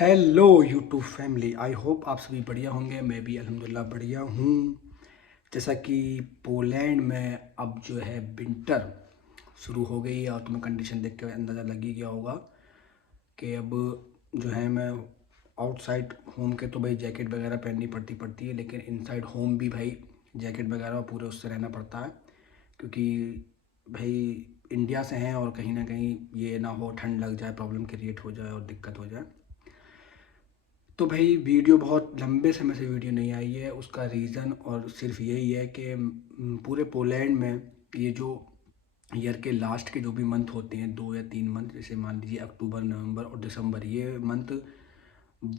Hello YouTube family, I hope आप सभी बढ़िया होंगे। मैं भी अल्हम्दुलिल्लाह बढ़िया हूँ। जैसा कि पोलैंड में अब जो है विंटर शुरू हो गई है और तुम्हें कंडीशन देख के अंदाज़ा लग ही गया होगा कि अब जो है मैं आउटसाइड होम के तो भाई जैकेट वगैरह पहननी पड़ती है, लेकिन इनसाइड होम भी भाई जैकेट वगैरह पूरे उससे रहना पड़ता है, क्योंकि भाई इंडिया से हैं और कहीं ना कहीं ये ना हो ठंड लग जाए, प्रॉब्लम क्रिएट हो जाए और दिक्कत हो जाए। तो भाई वीडियो बहुत लंबे समय से वीडियो नहीं आई है, उसका रीज़न और सिर्फ यही है कि पूरे पोलैंड में ये जो ईयर के लास्ट के जो भी मंथ होते हैं, 2 या 3 मंथ, जैसे मान लीजिए अक्टूबर, नवंबर और दिसंबर, ये मंथ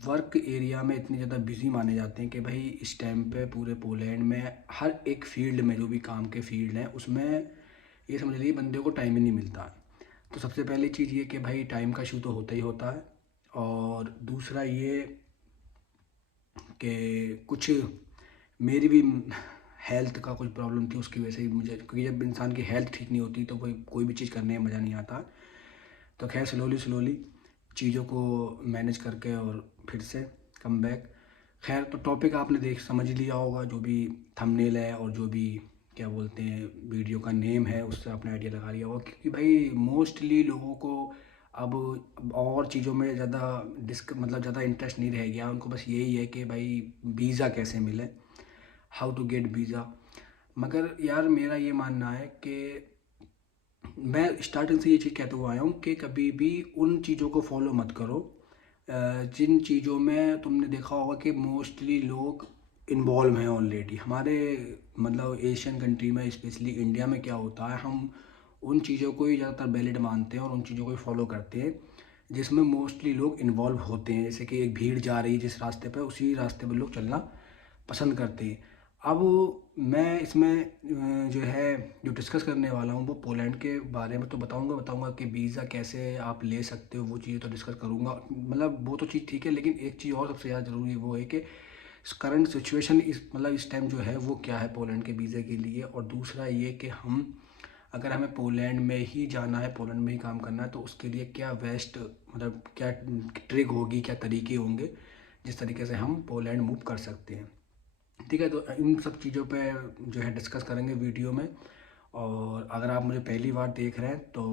वर्क एरिया में इतने ज़्यादा बिजी माने जाते हैं कि भाई इस टाइम पे पूरे पोलैंड में हर एक फील्ड में, जो भी काम के फील्ड हैं उसमें ये समझ लीजिए बंदे को टाइम ही नहीं मिलता है। तो सबसे पहली चीज़ ये कि भाई टाइम का इशू तो होता ही होता है, और दूसरा ये कि कुछ मेरी भी हेल्थ का कुछ प्रॉब्लम थी, उसकी वजह से ही मुझे, क्योंकि जब इंसान की हेल्थ ठीक नहीं होती तो कोई भी चीज़ करने में मज़ा नहीं आता। तो खैर स्लोली स्लोली चीज़ों को मैनेज करके और फिर से कम बैक। खैर, तो टॉपिक आपने देख समझ ही लिया होगा, जो भी थंबनेल है और जो भी क्या बोलते हैं वीडियो का नेम है, उससे आपने आइडिया लगा लिया होगा, क्योंकि भाई मोस्टली लोगों को अब और चीज़ों में ज़्यादा मतलब ज़्यादा इंटरेस्ट नहीं रह गया, उनको बस यही है कि भाई वीज़ा कैसे मिले, हाउ टू गेट वीज़ा। मगर यार मेरा ये मानना है कि मैं स्टार्टिंग से ये चीज़ कहते हुए आया हूँ कि कभी भी उन चीज़ों को फॉलो मत करो जिन चीज़ों में तुमने देखा होगा कि मोस्टली लोग इन्वॉल्व हैं ऑलरेडी। हमारे मतलब एशियन कंट्री में, स्पेशली इंडिया में क्या होता है, हम उन चीज़ों को ही ज़्यादातर वैलिड मानते हैं और उन चीज़ों को ही फॉलो करते हैं जिसमें मोस्टली लोग इन्वॉल्व होते हैं। जैसे कि एक भीड़ जा रही है जिस रास्ते पे, उसी रास्ते पे लोग चलना पसंद करते हैं। अब मैं इसमें जो है जो डिस्कस करने वाला हूँ वो पोलैंड के बारे में तो बताऊँगा कि वीज़ा कैसे आप ले सकते हो, वो चीज़ें तो डिस्कस करूँगा। मतलब वो तो चीज़ ठीक है, लेकिन एक चीज़ और सबसे ज़्यादा ज़रूरी है, वो है कि करंट सिचुएशन इस मतलब इस टाइम जो है वो क्या है पोलैंड के वीज़े के लिए। और दूसरा ये कि हम अगर हमें पोलैंड में ही जाना है, पोलैंड में ही काम करना है, तो उसके लिए क्या बेस्ट मतलब क्या ट्रिक होगी, क्या तरीके होंगे जिस तरीके से हम पोलैंड मूव कर सकते हैं। ठीक है, तो इन सब चीज़ों पे जो है डिस्कस करेंगे वीडियो में। और अगर आप मुझे पहली बार देख रहे हैं, तो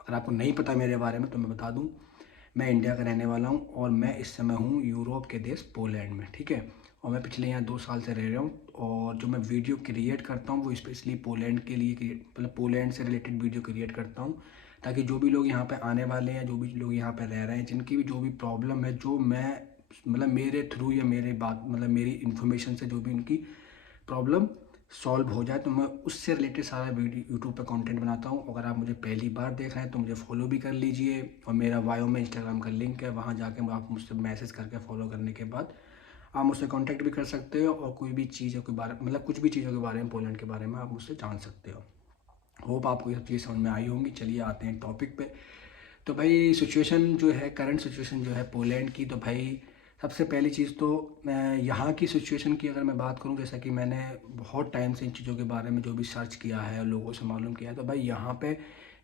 अगर आपको नहीं पता मेरे बारे में तो मैं बता दूं, मैं इंडिया का रहने वाला हूं और मैं इस समय हूं यूरोप के देश पोलैंड में। ठीक है, और मैं पिछले यहाँ 2 साल से रह रहा हूँ, और जो मैं वीडियो क्रिएट करता हूँ वो स्पेशली पोलैंड के लिए मतलब पोलैंड से रिलेटेड वीडियो क्रिएट करता हूँ, ताकि जो भी लोग यहाँ पे आने वाले हैं, जो भी लोग यहाँ पे रह रहे हैं, जिनकी भी जो भी प्रॉब्लम है, जो मैं मतलब मेरे थ्रू या मेरे बात मतलब मेरी इन्फॉर्मेशन से जो भी उनकी प्रॉब्लम सॉल्व हो जाए, तो मैं उससे रिलेटेड सारा वीडियो यूट्यूब पे कंटेंट बनाता हूँ। अगर आप मुझे पहली बार देख रहे हैं तो मुझे फॉलो भी कर लीजिए, और मेरा बायो में इंस्टाग्राम का लिंक है, वहाँ जाके आप मुझसे मैसेज करके फॉलो करने के बाद आप मुझसे कांटेक्ट भी कर सकते हो, और कोई भी चीज़ों के बारे मतलब कुछ भी चीज़ों के बारे में, पोलैंड के बारे में आप मुझसे जान सकते हो। होप आपको ये सब चीज़ समझ में आई होंगी। चलिए आते हैं टॉपिक पे। तो भाई सिचुएशन जो है, करंट सिचुएशन जो है पोलैंड की, तो भाई सबसे पहली चीज़ तो मैं यहाँ की सिचुएशन की अगर मैं बात करूँ, जैसा कि मैंने बहुत टाइम से इन चीज़ों के बारे में जो भी सर्च किया है, लोगों से मालूम किया है, तो भाई यहाँ पे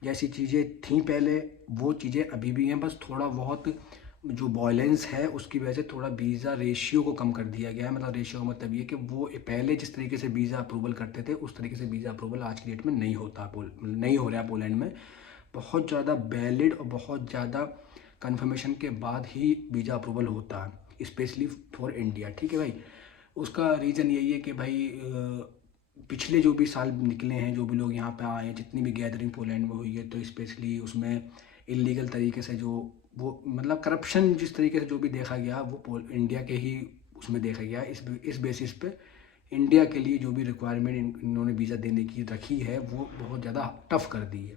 जैसी चीज़ें थी पहले वो चीज़ें अभी भी हैं, बस थोड़ा बहुत जो वॉयलेंस है उसकी वजह से थोड़ा वीज़ा रेशियो को कम कर दिया गया है। मतलब रेशियो का मतलब ये कि वो पहले जिस तरीके से वीज़ा अप्रूवल करते थे, उस तरीके से वीज़ा अप्रूवल आज की डेट में नहीं हो रहा है पोलैंड में। बहुत ज़्यादा वैलिड और बहुत ज़्यादा कंफर्मेशन के बाद ही वीज़ा अप्रूवल होता है, स्पेशली फॉर इंडिया। ठीक है भाई, उसका रीज़न यही है कि भाई पिछले जो भी साल निकले हैं, जो भी लोग यहाँ पे आए हैं, जितनी भी गैदरिंग पोलैंड में हुई है, तो स्पेशली उसमें इलीगल तरीके से जो वो मतलब करप्शन जिस तरीके से जो भी देखा गया, वो इंडिया के ही उसमें देखा गया। इस बेसिस पे इंडिया के लिए जो भी रिक्वायरमेंट इन्होंने वीज़ा देने की रखी है वो बहुत ज़्यादा टफ कर दी है।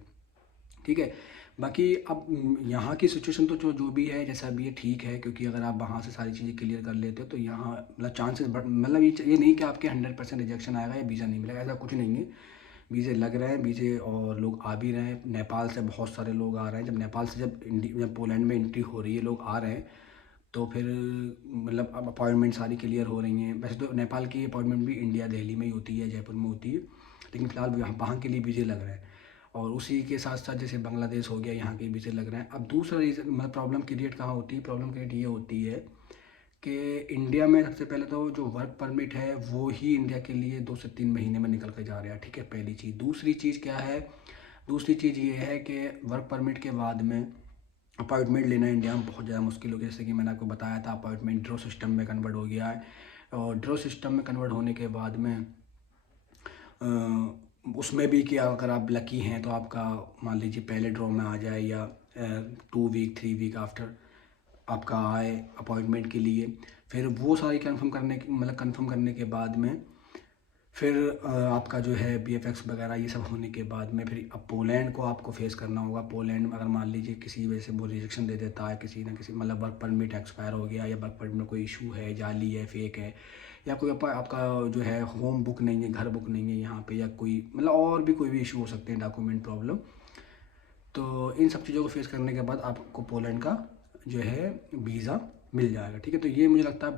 ठीक है, बाकी अब यहाँ की सिचुएशन तो जो भी है, जैसा भी है ठीक है, क्योंकि अगर आप वहाँ से सारी चीज़ें क्लियर कर लेते हो तो यहाँ मतलब चांसेस मतलब ये नहीं कि आपके 100% रिजेक्शन आएगा या वीज़ा नहीं मिलेगा, ऐसा कुछ नहीं है। वीज़े लग रहे हैं, वीज़े और लोग आ भी रहे हैं। नेपाल से बहुत सारे लोग आ रहे हैं। जब नेपाल से जब पोलैंड में एंट्री हो रही है, लोग आ रहे हैं, तो फिर मतलब अब अपॉइंटमेंट सारी क्लियर हो रही हैं। वैसे तो नेपाल की अपॉइंटमेंट भी इंडिया दिल्ली में ही होती है, जयपुर में होती है, लेकिन फ़िलहाल वहाँ वहाँ के लिए वीज़े लग रहे हैं। और उसी के साथ साथ जैसे बांग्लादेश हो गया, यहाँ के वीज़े लग रहे हैं। अब दूसरा रीज़न मतलब प्रॉब्लम क्रिएट कहाँ होती है, प्रॉब्लम क्रिएट ये होती है कि इंडिया में सबसे पहले तो जो वर्क परमिट है वो ही इंडिया के लिए 2 से 3 महीने में निकल कर जा रहा है, ठीक है, पहली चीज़। दूसरी चीज़ क्या है, दूसरी चीज़ ये है कि वर्क परमिट के बाद में अपॉइंटमेंट लेना इंडिया में बहुत ज़्यादा मुश्किल हो गया। जैसे कि मैंने आपको बताया था, अपॉइंटमेंट ड्रॉ सिस्टम में कन्वर्ट हो गया है, और ड्रॉ सिस्टम में कन्वर्ट होने के बाद में उसमें भी कि अगर आप लकी हैं तो आपका मान लीजिए पहले ड्रॉ में आ जाए, या 2 वीक 3 वीक आफ्टर आपका आए अपॉइंटमेंट के लिए। फिर वो सारी कंफर्म करने की मतलब कंफर्म करने के बाद में फिर आपका जो है BFX वगैरह ये सब होने के बाद में फिर अब पोलैंड को आपको फेस करना होगा। पोलैंड में अगर मान लीजिए किसी वजह से वो रिजेक्शन दे देता है, किसी ना किसी मतलब वर्क परमिट एक्सपायर हो गया, या वर्क परमिट में कोई इशू है, जाली है, फेक है, या कोई आपका जो है होम बुक नहीं है, घर बुक नहीं है यहाँ पे, या कोई मतलब और भी कोई भी इशू हो सकते हैं, डॉक्यूमेंट प्रॉब्लम। तो इन सब चीज़ों को फेस करने के बाद आपको पोलैंड का जो है वीज़ा मिल जाएगा, ठीक है। तो ये मुझे लगता है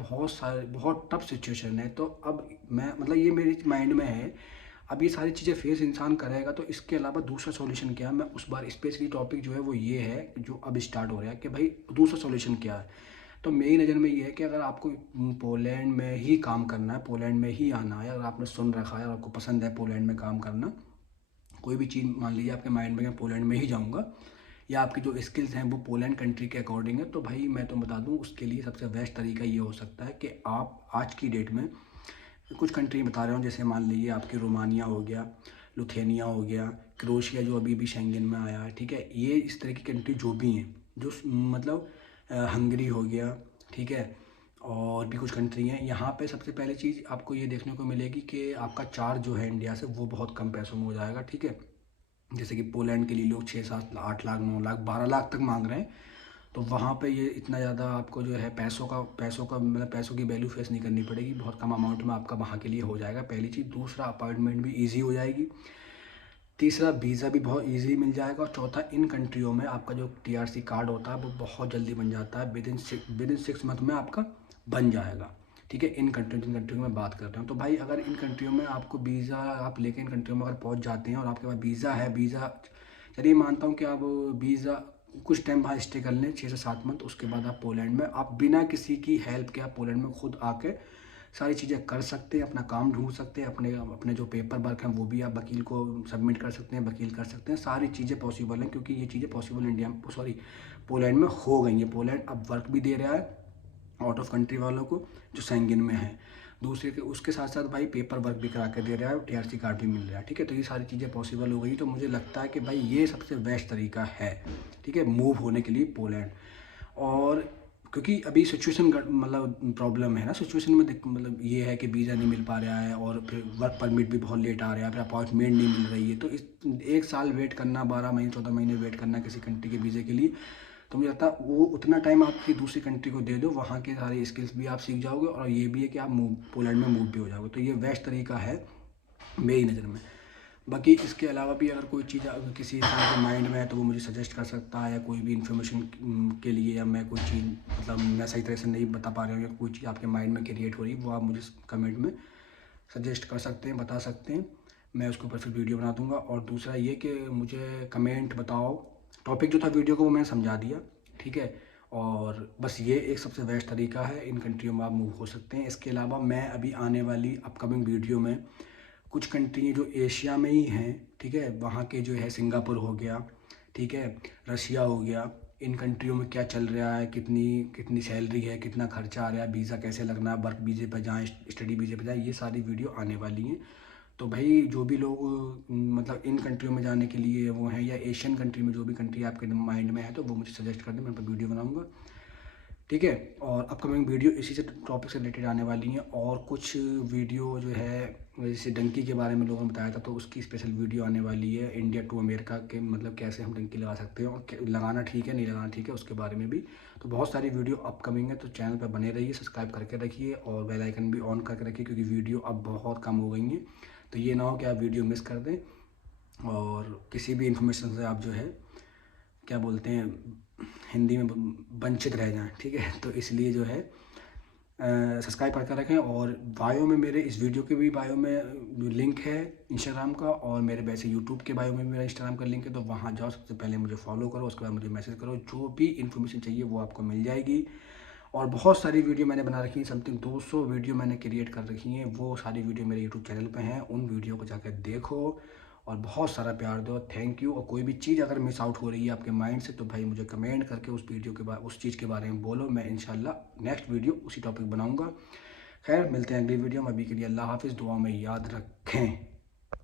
बहुत टफ सिचुएशन है। तो अब मैं मतलब ये मेरे माइंड में है, अब ये सारी चीज़ें फेस इंसान करेगा तो इसके अलावा दूसरा सॉल्यूशन क्या है। मैं उस बार स्पेशली टॉपिक जो है वो ये है जो अब स्टार्ट हो रहा है कि भाई दूसरा सॉल्यूशन क्या है। तो मेरी नज़र में ये है कि अगर आपको पोलैंड में ही काम करना है, पोलैंड में ही आना है, अगर आपने सुन रखा है और आपको पसंद है पोलैंड में काम करना, कोई भी चीज़ मान लीजिए आपके माइंड में मैं पोलैंड में ही जाऊंगा, या आपकी जो स्किल्स हैं वो पोलैंड कंट्री के अकॉर्डिंग है, तो भाई मैं तो बता दूं उसके लिए सबसे बेस्ट तरीका ये हो सकता है कि आप आज की डेट में कुछ कंट्री बता रहा हूँ, जैसे मान लीजिए आपकी रोमानिया हो गया, लुथेनिया हो गया, क्रोशिया जो अभी भी शेंगन में आया है, ठीक है, ये इस तरह की कंट्री जो भी हैं, जो मतलब हंगरी हो गया, ठीक है, और भी कुछ कंट्री हैं। यहाँ पे सबसे पहले चीज़ आपको ये देखने को मिलेगी कि आपका चार्ज जो है इंडिया से वो बहुत कम पैसों में हो जाएगा, ठीक है। जैसे कि पोलैंड के लिए लोग 6 7 8 लाख 9 लाख 12 लाख तक मांग रहे हैं, तो वहाँ पे ये इतना ज़्यादा आपको जो है पैसों का मतलब पैसों की वैल्यू फेस नहीं करनी पड़ेगी, बहुत कम अमाउंट में आपका वहाँ के लिए हो जाएगा, पहली चीज़। दूसरा, अपॉइंटमेंट भी ईजी हो जाएगी। तीसरा, वीज़ा भी बहुत ईजी मिल जाएगा। और चौथा, इन कंट्रियों में आपका जो TRC कार्ड होता है वो बहुत जल्दी बन जाता है, विद इन 6 मंथ में आपका बन जाएगा, ठीक है। जिन कंट्रियों की मैं बात कर रहा हूँ, तो भाई अगर इन कंट्रियों में आपको वीज़ा आप लेके इन कंट्रियों में अगर पहुँच जाते हैं और आपके पास वीज़ा है, वीज़ा चलिए मानता हूँ कि आप वीज़ा कुछ टाइम वहाँ स्टे कर लें, 6 से 7 मंथ, उसके बाद आप पोलैंड में आप बिना किसी की हेल्प के आप पोलैंड में खुद आके सारी चीज़ें कर सकते हैं, अपना काम ढूंढ सकते हैं, अपने अपने जो पेपर वर्क हैं वो भी आप वकील को सबमिट कर सकते हैं, वकील कर सकते हैं, सारी चीज़ें पॉसिबल हैं, क्योंकि ये चीज़ें पॉसिबल इंडिया में पोलैंड में हो गई हैं। पोलैंड अब वर्क भी दे रहा है आउट ऑफ कंट्री वालों को जो शेंगन में है, दूसरे के उसके साथ साथ भाई पेपर वर्क भी करा के दे रहा है और TRC कार्ड भी मिल रहा है, ठीक है। तो ये सारी चीज़ें पॉसिबल हो गई, तो मुझे लगता है कि भाई ये सबसे बेस्ट तरीका है, ठीक है, मूव होने के लिए पोलैंड। और क्योंकि अभी सिचुएशन मतलब प्रॉब्लम है ना, सिचुएशन में मतलब ये है कि वीज़ा नहीं मिल पा रहा है, और फिर वर्क परमिट भी बहुत लेट आ रहा है, फिर अपॉइंटमेंट नहीं मिल रही है, तो इस 1 साल वेट करना, 12 महीने 14 महीने वेट करना किसी कंट्री के वीज़े के लिए, तो मुझे लगता है वो उतना टाइम आप किसी दूसरी कंट्री को दे दो, वहाँ के सारे स्किल्स भी आप सीख जाओगे, और ये भी है कि आप पोलैंड में मूव भी हो जाओगे। तो ये बेस्ट तरीका है मेरी नज़र में। बाकी इसके अलावा भी अगर कोई चीज़ अगर किसी इंसान के माइंड में है तो वो मुझे सजेस्ट कर सकता है, या कोई भी इन्फॉर्मेशन के लिए, या मैं कोई चीज़ मतलब मैं सही तरह से नहीं बता पा रहा हूँ, या कोई चीज़ आपके माइंड में क्रिएट हो रही है, वो आप मुझे कमेंट में सजेस्ट कर सकते हैं, बता सकते हैं, मैं उसके ऊपर फिर वीडियो बना दूंगा। और दूसरा ये कि मुझे कमेंट बताओ, टॉपिक जो था वीडियो को वो मैंने समझा दिया, ठीक है। और बस ये एक सबसे बेस्ट तरीका है, इन कंट्रियों में आप मूव हो सकते हैं। इसके अलावा मैं अभी आने वाली अपकमिंग वीडियो में कुछ कंट्री जो एशिया में ही हैं, ठीक है, वहाँ के जो है सिंगापुर हो गया, ठीक है, रशिया हो गया, इन कंट्रियों में क्या चल रहा है, कितनी कितनी सैलरी है, कितना खर्चा आ रहा है, वीज़ा कैसे लगना है, वर्क वीज़े पर जाएँ, स्टडी वीज़े पर जाएँ, ये सारी वीडियो आने वाली हैं। तो भाई जो भी लोग मतलब इन कंट्रियों में जाने के लिए वो हैं, या एशियन कंट्री में जो भी कंट्री आपके माइंड में है, तो वो मुझे सजेस्ट कर दें, मैं उन पर वीडियो बनाऊँगा, ठीक है। और अपकमिंग वीडियो इसी से टॉपिक से रिलेटेड आने वाली हैं, और कुछ वीडियो जो है जैसे डंकी के बारे में लोगों ने बताया था, तो उसकी स्पेशल वीडियो आने वाली है, इंडिया टू अमेरिका के मतलब कैसे हम डंकी लगा सकते हैं, और लगाना ठीक है नहीं लगाना ठीक है उसके बारे में भी। तो बहुत सारी वीडियो अपकमिंग है, तो चैनल पर बने रहिए, सब्सक्राइब करके रखिए, और बेल आइकन भी ऑन करके रखिए, क्योंकि वीडियो अब बहुत कम हो गई हैं, तो ये ना हो कि आप वीडियो मिस कर दें, और किसी भी इन्फॉर्मेशन से आप जो है क्या बोलते हैं हिंदी में वंचित रह जाएं, ठीक है। तो इसलिए जो है सब्सक्राइब करके रखें। और बायो में मेरे इस वीडियो के भी बायो में लिंक है इंस्टाग्राम का, और मेरे वैसे यूट्यूब के बायो में मेरा इंस्टाग्राम का लिंक है, तो वहाँ जाओ, सबसे पहले मुझे फॉलो करो, उसके बाद मुझे मैसेज करो, जो भी इन्फॉर्मेशन चाहिए वो आपको मिल जाएगी। और बहुत सारी वीडियो मैंने बना रखी है, समथिंग 200 वीडियो मैंने क्रिएट कर रखी हैं, वो सारी वीडियो मेरे यूट्यूब चैनल पे हैं, उन वीडियो को जाकर देखो और बहुत सारा प्यार दो। Thank you. और कोई भी चीज़ अगर मिस आउट हो रही है आपके माइंड से, तो भाई मुझे कमेंट करके उस वीडियो के बाद उस चीज़ के बारे में बोलो, मैं इंशाल्लाह नेक्स्ट वीडियो उसी टॉपिक बनाऊँगा। खैर मिलते हैं अगली वीडियो में, अभी के लिए अल्लाह हाफिज़, दुआ में याद रखें।